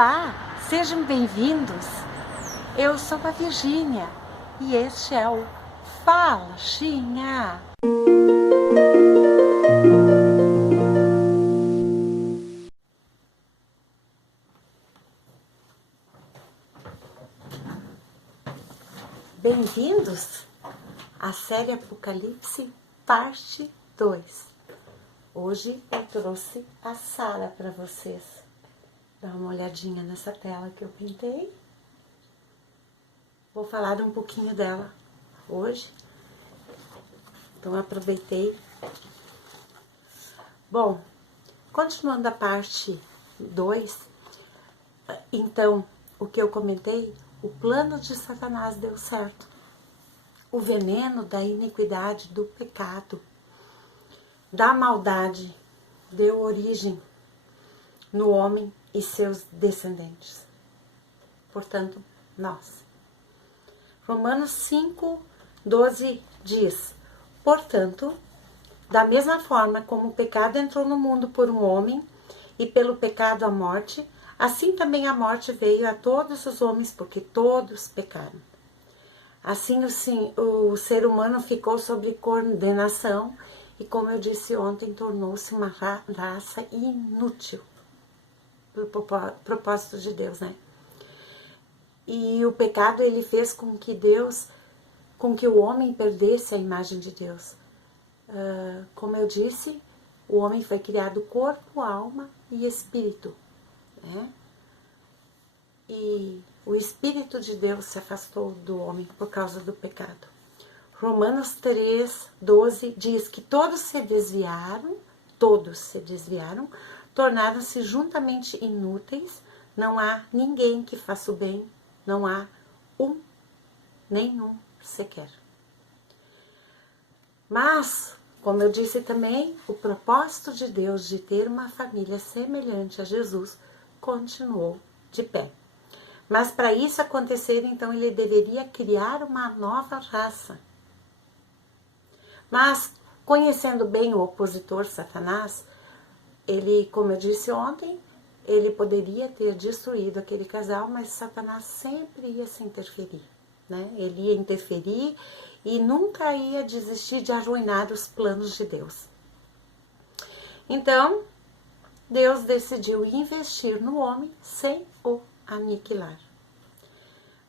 Olá, sejam bem-vindos. Eu sou a Virgínia e este é o Faxinha. Bem-vindos à série Apocalipse, parte 2. Hoje eu trouxe a Sara para vocês. Dá uma olhadinha nessa tela que eu pintei. Vou falar um pouquinho dela hoje. Então aproveitei. Bom, continuando a parte 2, então o que eu comentei, o plano de Satanás deu certo. O veneno da iniquidade, do pecado, da maldade deu origem no homem e seus descendentes. Portanto, nós. Romanos 5:12 diz: portanto, da mesma forma como o pecado entrou no mundo por um homem, e pelo pecado a morte, assim também a morte veio a todos os homens, porque todos pecaram. Assim o ser humano ficou sob condenação, e como eu disse ontem, tornou-se uma raça inútil para o propósito de Deus, né? E o pecado, ele fez com que o homem perdesse a imagem de Deus. Como eu disse, o homem foi criado corpo, alma e espírito, né? E o Espírito de Deus se afastou do homem por causa do pecado. Romanos 3:12 diz que todos se desviaram, tornaram-se juntamente inúteis, não há ninguém que faça o bem, não há nenhum sequer. Mas, como eu disse também, o propósito de Deus de ter uma família semelhante a Jesus continuou de pé. Mas para isso acontecer, então, ele deveria criar uma nova raça. Mas, conhecendo bem o opositor Satanás, ele, como eu disse ontem, ele poderia ter destruído aquele casal, mas Satanás sempre ia se interferir, né? Ele ia interferir e nunca ia desistir de arruinar os planos de Deus. Então, Deus decidiu investir no homem sem o aniquilar.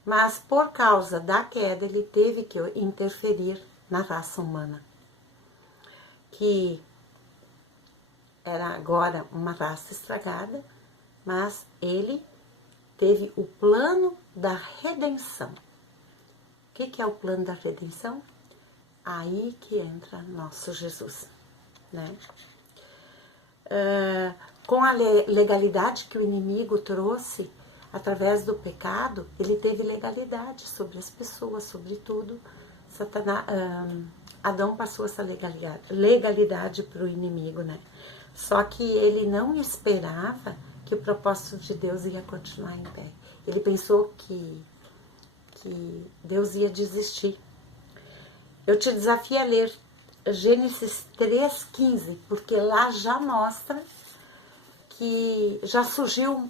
Mas por causa da queda, ele teve que interferir na raça humana, que era agora uma raça estragada, mas ele teve o plano da redenção. O que é o plano da redenção? Aí que entra nosso Jesus, né? Com a legalidade que o inimigo trouxe através do pecado, ele teve legalidade sobre as pessoas, sobre tudo. Adão passou essa legalidade para o inimigo, né? Só que ele não esperava que o propósito de Deus ia continuar em pé. Ele pensou que Deus ia desistir. Eu te desafio a ler Gênesis 3:15, porque lá já mostra que já surgiu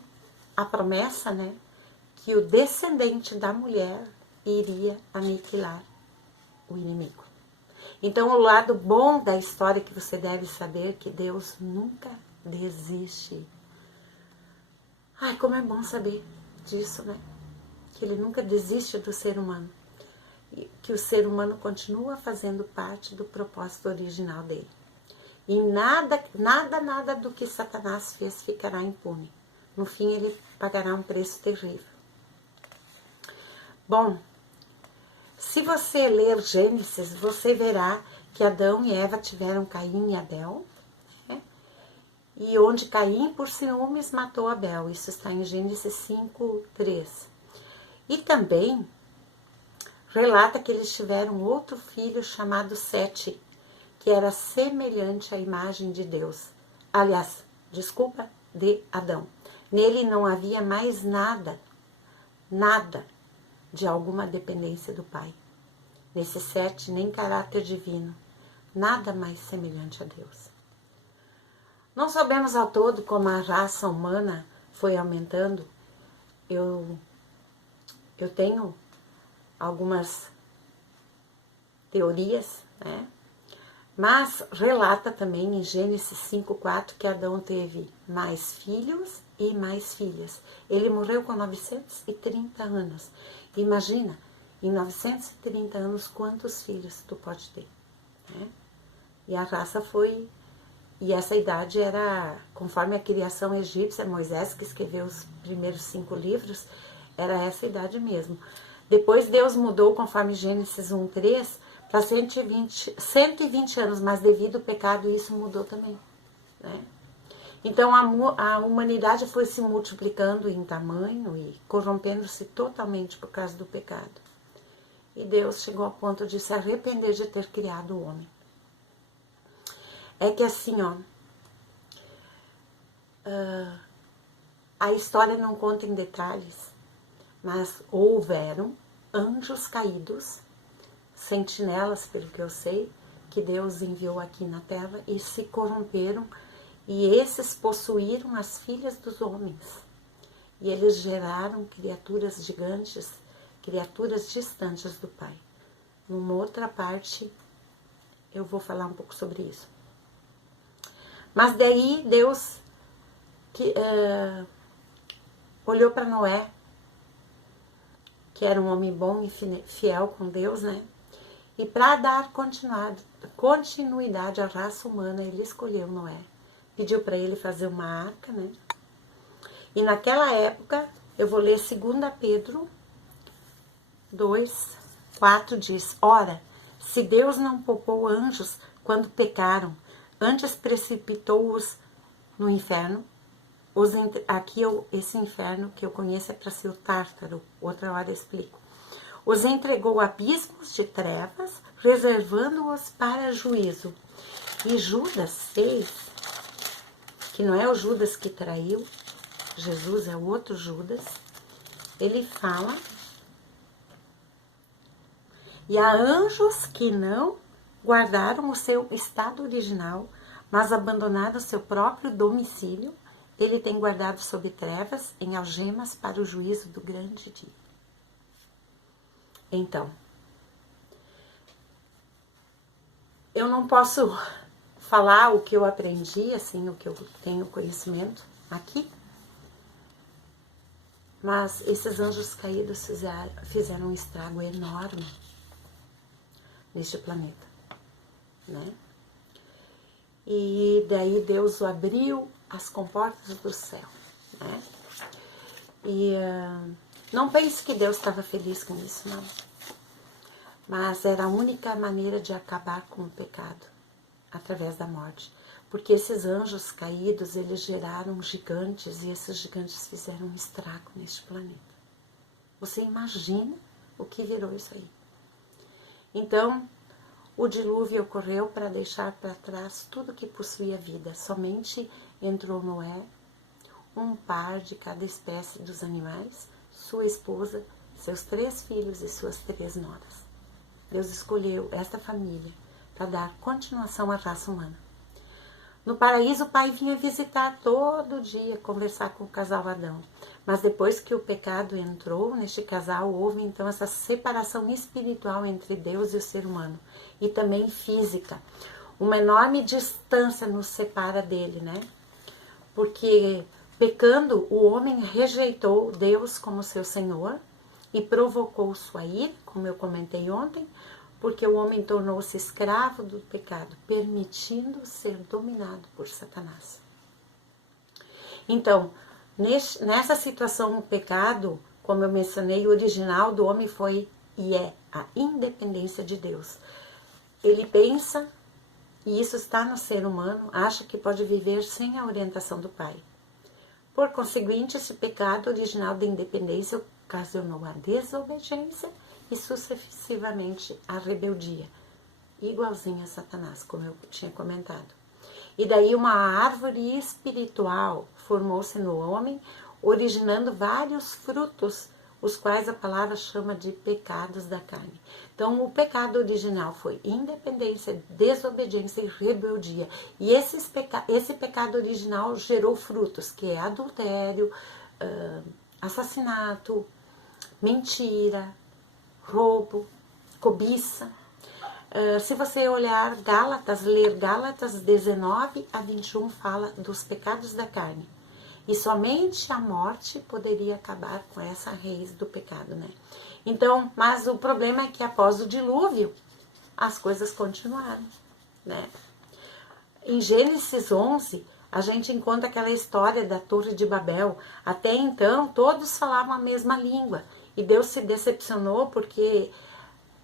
a promessa, né, que o descendente da mulher iria aniquilar o inimigo. Então, o lado bom da história que você deve saber é que Deus nunca desiste. Ai, como é bom saber disso, né? Que ele nunca desiste do ser humano. E que o ser humano continua fazendo parte do propósito original dele. E nada do que Satanás fez ficará impune. No fim, ele pagará um preço terrível. Bom, se você ler Gênesis, você verá que Adão e Eva tiveram Caim e Abel, né? E onde Caim, por ciúmes, matou Abel. Isso está em Gênesis 5:3. E também relata que eles tiveram outro filho chamado Sete, que era semelhante à imagem de Deus. Aliás, de Adão. Nele não havia mais nada de alguma dependência do Pai. Nesse Sete, nem caráter divino, nada mais semelhante a Deus. Não sabemos ao todo como a raça humana foi aumentando eu tenho algumas teorias, né? Mas relata também em Gênesis 5:4 que Adão teve mais filhos e mais filhas. Ele morreu com 930 anos. Imagina, em 930 anos, quantos filhos tu pode ter, né? E a raça foi... E essa idade era, conforme a criação egípcia, Moisés, que escreveu os primeiros 5 livros, era essa idade mesmo. Depois Deus mudou, conforme Gênesis 1:3, para 120 anos, mas devido ao pecado isso mudou também, né? Então a humanidade foi se multiplicando em tamanho e corrompendo-se totalmente por causa do pecado. E Deus chegou ao ponto de se arrepender de ter criado o homem. É que assim, ó, a história não conta em detalhes, mas houveram anjos caídos, sentinelas, pelo que eu sei, que Deus enviou aqui na terra e se corromperam, e esses possuíram as filhas dos homens. E eles geraram criaturas gigantes, criaturas distantes do Pai. Numa outra parte, eu vou falar um pouco sobre isso. Mas daí Deus olhou para Noé, que era um homem bom e fiel com Deus, né? E para dar continuidade à raça humana, ele escolheu Noé. Pediu para ele fazer uma arca, né? E naquela época, eu vou ler 2 Pedro 2:4 diz: Ora, se Deus não poupou anjos quando pecaram, antes precipitou-os no inferno. Esse inferno que eu conheço é para ser o Tártaro, outra hora eu explico. Os entregou a abismos de trevas, reservando-os para juízo. E Judas fez, que não é o Judas que traiu, Jesus é o outro Judas, ele fala: e há anjos que não guardaram o seu estado original, mas abandonaram o seu próprio domicílio, ele tem guardado sob trevas, em algemas, para o juízo do grande dia. Então, eu não posso falar o que eu aprendi, assim, o que eu tenho conhecimento aqui, mas esses anjos caídos fizeram um estrago enorme neste planeta, né? E daí Deus abriu as comportas do céu, né? E não pense que Deus estava feliz com isso, não. Mas era a única maneira de acabar com o pecado, através da morte. Porque esses anjos caídos, eles geraram gigantes, e esses gigantes fizeram um estrago neste planeta. Você imagina o que virou isso aí. Então, o dilúvio ocorreu para deixar para trás tudo que possuía vida. Somente entrou Noé, um par de cada espécie dos animais, sua esposa, seus 3 filhos e suas 3 noras. Deus escolheu esta família para dar continuação à raça humana. No paraíso, o pai vinha visitar todo dia, conversar com o casal Adão. Mas depois que o pecado entrou neste casal, houve então essa separação espiritual entre Deus e o ser humano. E também física. Uma enorme distância nos separa dele, né? Porque pecando, o homem rejeitou Deus como seu Senhor e provocou sua ira, como eu comentei ontem, porque o homem tornou-se escravo do pecado, permitindo ser dominado por Satanás. Então, nessa situação, o pecado, como eu mencionei, o original do homem foi e é a independência de Deus. Ele pensa, e isso está no ser humano, acha que pode viver sem a orientação do Pai. Por conseguinte, esse pecado original da independência ocasionou a desobediência e sucessivamente a rebeldia, igualzinho a Satanás, como eu tinha comentado. E daí uma árvore espiritual formou-se no homem, originando vários frutos, os quais a palavra chama de pecados da carne. Então, o pecado original foi independência, desobediência e rebeldia. E esse pecado original gerou frutos, que é adultério, assassinato, mentira, roubo, cobiça. Se você olhar Gálatas, ler Gálatas 19 a 21, fala dos pecados da carne. E somente a morte poderia acabar com essa raiz do pecado, né? Então, mas o problema é que após o dilúvio, as coisas continuaram, né? Em Gênesis 11, a gente encontra aquela história da Torre de Babel. Até então, todos falavam a mesma língua. E Deus se decepcionou porque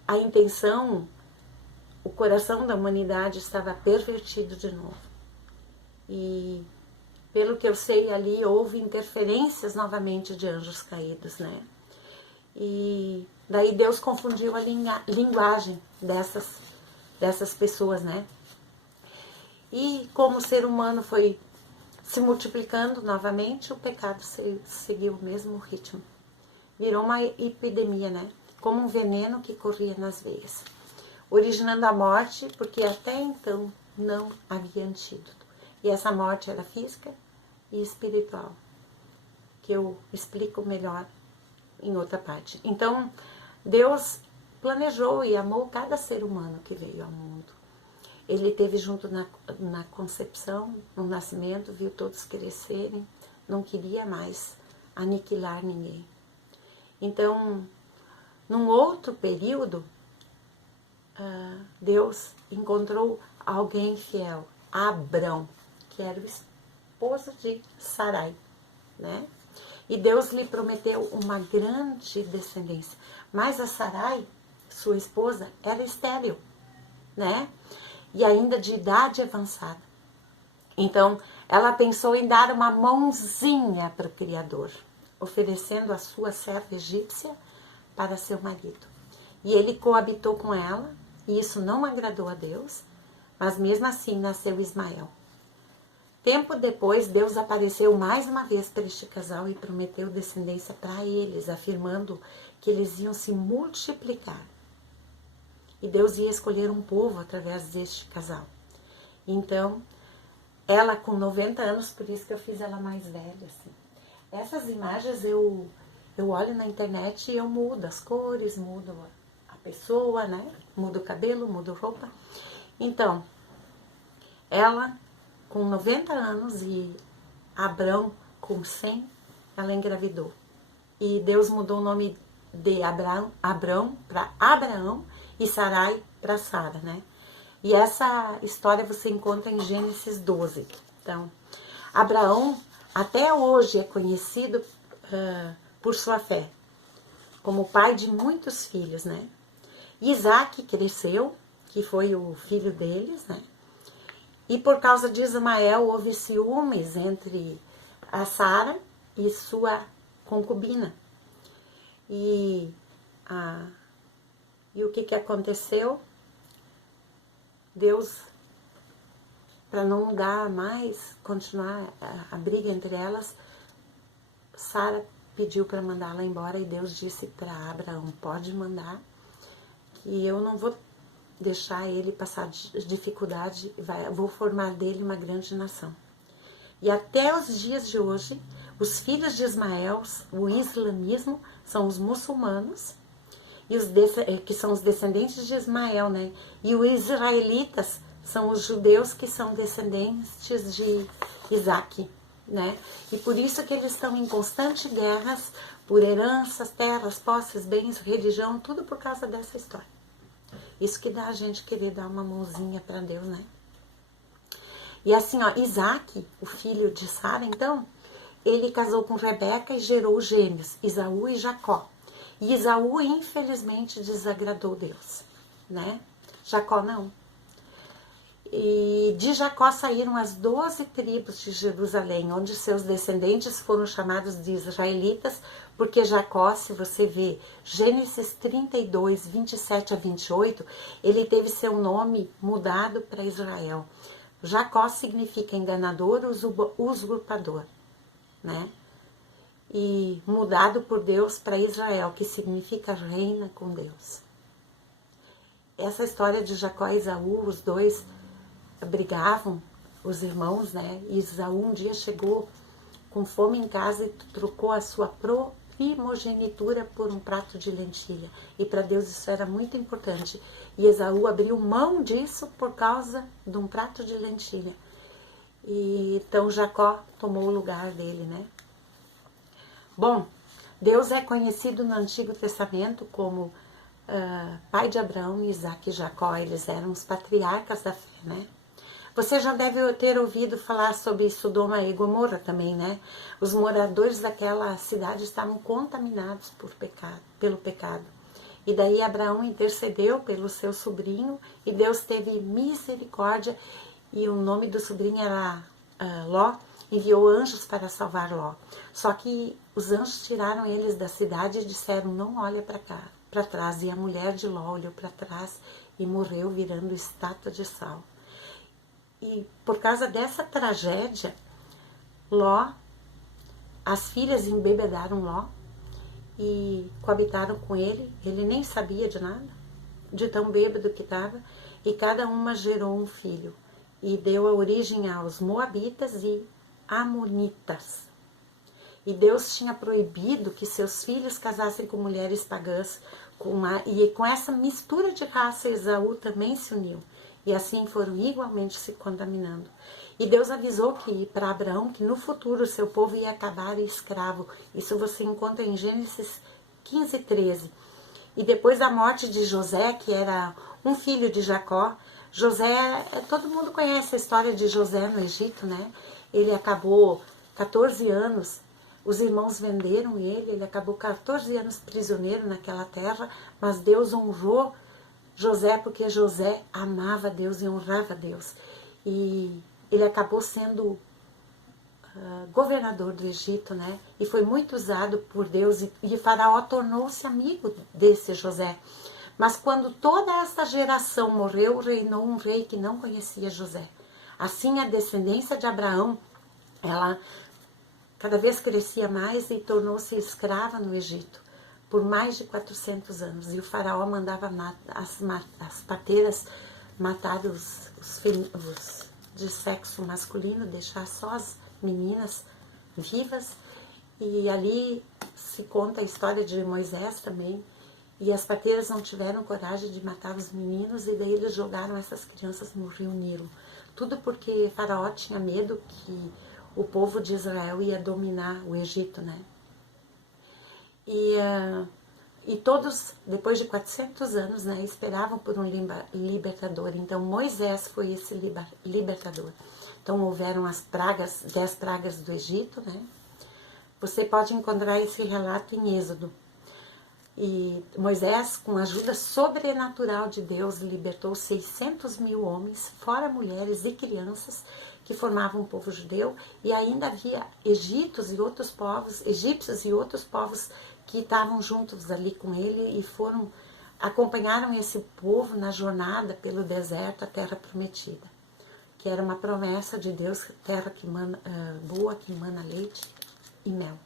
a intenção, o coração da humanidade estava pervertido de novo. E pelo que eu sei, ali houve interferências novamente de anjos caídos, né? E daí Deus confundiu a linguagem dessas pessoas, né? E como o ser humano foi se multiplicando novamente, o pecado seguiu o mesmo ritmo. Virou uma epidemia, né? Como um veneno que corria nas veias, originando a morte, porque até então não havia antídoto. E essa morte era física e espiritual, que eu explico melhor em outra parte. Então, Deus planejou e amou cada ser humano que veio ao mundo. Ele esteve junto na concepção, no nascimento, viu todos crescerem, não queria mais aniquilar ninguém. Então, num outro período, Deus encontrou alguém fiel, Abrão, que era o esposo de Sarai, né? E Deus lhe prometeu uma grande descendência. Mas a Sarai, sua esposa, era estéril, né? E ainda de idade avançada. Então, ela pensou em dar uma mãozinha para o Criador, oferecendo a sua serva egípcia para seu marido. E ele coabitou com ela, e isso não agradou a Deus, mas mesmo assim nasceu Ismael. Tempo depois, Deus apareceu mais uma vez para este casal e prometeu descendência para eles, afirmando que eles iam se multiplicar. E Deus ia escolher um povo através deste casal. Então, ela com 90 anos, por isso que eu fiz ela mais velha, assim. Essas imagens eu olho na internet e eu mudo as cores, mudo a pessoa, né? Mudo o cabelo, mudo roupa. Então, ela com 90 anos e Abrão com 100, ela engravidou. E Deus mudou o nome de Abrão para Abraão e Sarai para Sara, né? E essa história você encontra em Gênesis 12. Então, Abraão até hoje é conhecido por sua fé, como pai de muitos filhos, né? Isaac cresceu, que foi o filho deles, né? E por causa de Ismael houve ciúmes entre a Sara e sua concubina. E o que aconteceu? Deus, para não dar mais, continuar a briga entre elas, Sara pediu para mandá-la embora e Deus disse para Abraão, pode mandar, que eu não vou deixar ele passar dificuldade, vou formar dele uma grande nação. E até os dias de hoje, os filhos de Ismael, o islamismo, são os muçulmanos, e que são os descendentes de Ismael, né? E os israelitas são os judeus que são descendentes de Isaac, né? E por isso que eles estão em constante guerras por heranças, terras, posses, bens, religião, tudo por causa dessa história. Isso que dá a gente querer dar uma mãozinha para Deus, né? E assim, ó, Isaac, o filho de Sara, então, ele casou com Rebeca e gerou gêmeos, Esaú e Jacó. E Esaú, infelizmente, desagradou Deus, né? Jacó não. E de Jacó saíram as 12 tribos de Jerusalém, onde seus descendentes foram chamados de israelitas, porque Jacó, se você vê Gênesis 32, 27 a 28, ele teve seu nome mudado para Israel. Jacó significa enganador, usurpador, né? E mudado por Deus para Israel, que significa reina com Deus. Essa história de Jacó e Esaú, os dois brigavam, os irmãos, né? E Esaú um dia chegou com fome em casa e trocou a sua primogenitura por um prato de lentilha. E para Deus isso era muito importante. E Esaú abriu mão disso por causa de um prato de lentilha. E então Jacó tomou o lugar dele, né? Bom, Deus é conhecido no Antigo Testamento como pai de Abraão, Isaac e Jacó. Eles eram os patriarcas da fé, né? Você já deve ter ouvido falar sobre Sodoma e Gomorra também, né? Os moradores daquela cidade estavam contaminados pelo pecado. E daí Abraão intercedeu pelo seu sobrinho e Deus teve misericórdia, e o nome do sobrinho era Ló, enviou anjos para salvar Ló. Só que os anjos tiraram eles da cidade e disseram: não olha para trás. E a mulher de Ló olhou para trás e morreu virando estátua de sal. E por causa dessa tragédia, Ló, as filhas embebedaram Ló e coabitaram com ele. Ele nem sabia de nada, de tão bêbado que estava, e cada uma gerou um filho e deu a origem aos Moabitas e Amonitas. E Deus tinha proibido que seus filhos casassem com mulheres pagãs, e com essa mistura de raça Esaú também se uniu. E assim foram igualmente se contaminando. E Deus avisou para Abraão que no futuro o seu povo ia acabar escravo. Isso você encontra em Gênesis 15:13. E depois da morte de José, que era um filho de Jacó, todo mundo conhece a história de José no Egito, né? Ele acabou 14 anos, os irmãos venderam ele acabou 14 anos prisioneiro naquela terra, mas Deus honrou José porque José amava Deus e honrava Deus. E ele acabou sendo governador do Egito, né? E foi muito usado por Deus, e Faraó tornou-se amigo desse José. Mas quando toda essa geração morreu, reinou um rei que não conhecia José. Assim, a descendência de Abraão, ela cada vez crescia mais e tornou-se escrava no Egito por mais de 400 anos. E o faraó mandava as parteiras matar os de sexo masculino, deixar só as meninas vivas. E ali se conta a história de Moisés também. E as parteiras não tiveram coragem de matar os meninos, e daí eles jogaram essas crianças no rio Nilo. Tudo porque Faraó tinha medo que o povo de Israel ia dominar o Egito, né? E todos, depois de 400 anos, né, esperavam por um libertador. Então Moisés foi esse libertador. Então houveram as 10 pragas do Egito, né? Você pode encontrar esse relato em Êxodo. E Moisés, com a ajuda sobrenatural de Deus, libertou 600 mil homens, fora mulheres e crianças, que formavam o povo judeu. E ainda havia egípcios e outros povos que estavam juntos ali com ele e acompanharam esse povo na jornada pelo deserto, a terra prometida, que era uma promessa de Deus, terra boa, que emana leite e mel.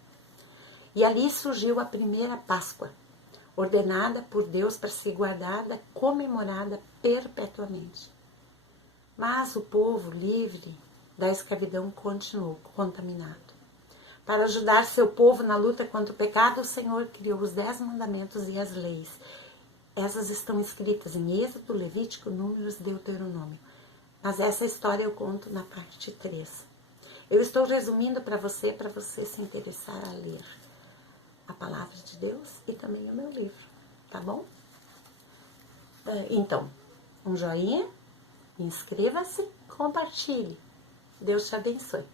E ali surgiu a primeira Páscoa, ordenada por Deus para ser guardada, comemorada perpetuamente. Mas o povo livre da escravidão continuou contaminado. Para ajudar seu povo na luta contra o pecado, o Senhor criou os 10 mandamentos e as leis. Essas estão escritas em Êxodo, Levítico, Números, Deuteronômio. Mas essa história eu conto na parte 3. Eu estou resumindo para você se interessar a ler a palavra de Deus e também o meu livro, tá bom? Então, um joinha, inscreva-se, compartilhe. Deus te abençoe.